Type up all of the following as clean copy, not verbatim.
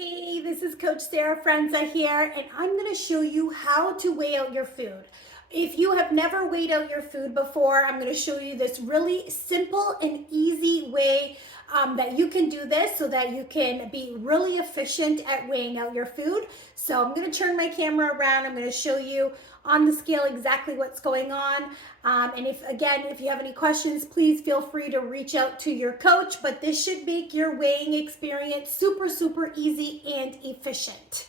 Hey, this is Coach Sarah Frenza here, and I'm going to show you how to weigh out your food. If you have never weighed out your food before, I'm going to show you this really simple and easy way that you can do this so that you can be really efficient at weighing out your food. So I'm going to turn my camera around. I'm going to show you on the scale exactly what's going on. And if you have any questions, please feel free to reach out to your coach, but this should make your weighing experience super, super easy and efficient.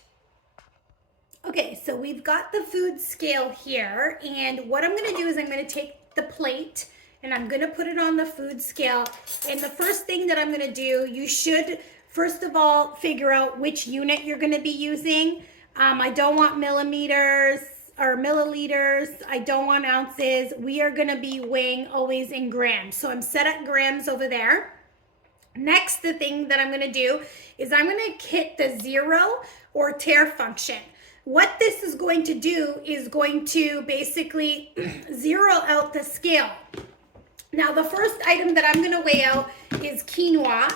Okay, so we've got the food scale here, and what I'm gonna do is I'm gonna take the plate and I'm gonna put it on the food scale. And the first thing that I'm gonna do, you should first of all figure out which unit you're gonna be using. I don't want millimeters or milliliters. I don't want ounces. We are gonna be weighing always in grams. So I'm set at grams over there. Next, the thing that I'm gonna do is I'm gonna hit the zero or tare function. What this is going to do is going to basically zero out the scale. Now, the first item that I'm gonna weigh out is quinoa.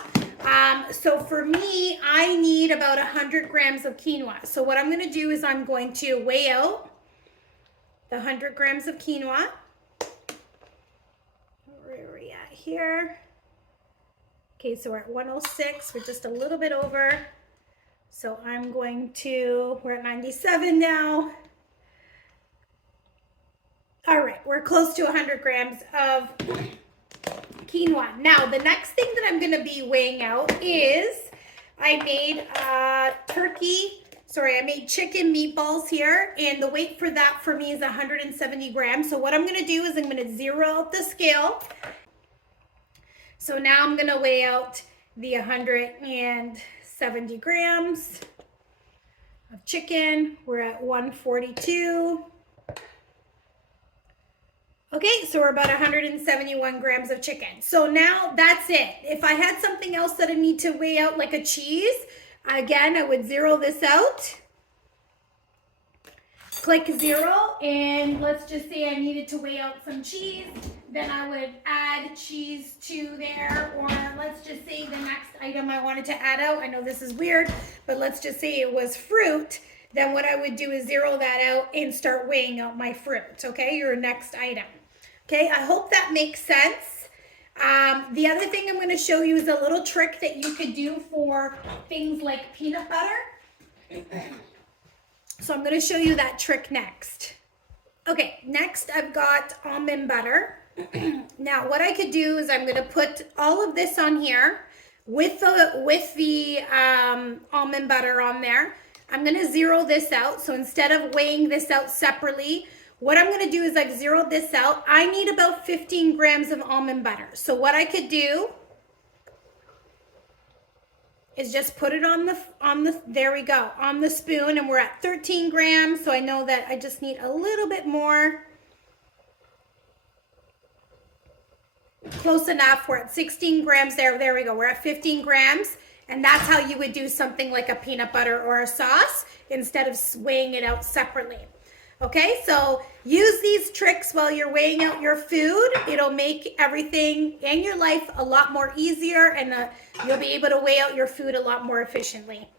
So for me, I need about 100 grams of quinoa. So what I'm gonna do is I'm going to weigh out the 100 grams of quinoa. Where are we at here? Okay, so we're at 106, we're just a little bit over. So we're at 97 now. All right, we're close to 100 grams of quinoa. Now, the next thing that I'm gonna be weighing out is I made chicken meatballs here, and the weight for that for me is 170 grams. So what I'm gonna do is I'm gonna zero out the scale. So now I'm gonna weigh out the 170 grams of chicken. We're at 142. Okay, so we're about 171 grams of chicken. So now that's it. If I had something else that I need to weigh out, like a cheese, again, I would zero this out. Click zero, and let's just say I needed to weigh out some cheese. Then I would add cheese to there, or let's just say the next item I wanted to add out, I know this is weird, but let's just say it was fruit. Then what I would do is zero that out and start weighing out my fruit, okay, your next item. Okay, I hope that makes sense. The other thing I'm gonna show you is a little trick that you could do for things like peanut butter. So I'm gonna show you that trick next. Okay, next I've got almond butter. Now what I could do is I'm gonna put all of this on here with the almond butter on there. I'm gonna zero this out. So instead of weighing this out separately, what I'm gonna do is I've zeroed this out. I need about 15 grams of almond butter. So what I could do is just put it on the spoon, and we're at 13 grams. So I know that I just need a little bit more. Close enough. We're at 16 grams there. There we go. We're at 15 grams. And that's how you would do something like a peanut butter or a sauce instead of weighing it out separately. Okay, so use these tricks while you're weighing out your food. It'll make everything in your life a lot more easier, and you'll be able to weigh out your food a lot more efficiently.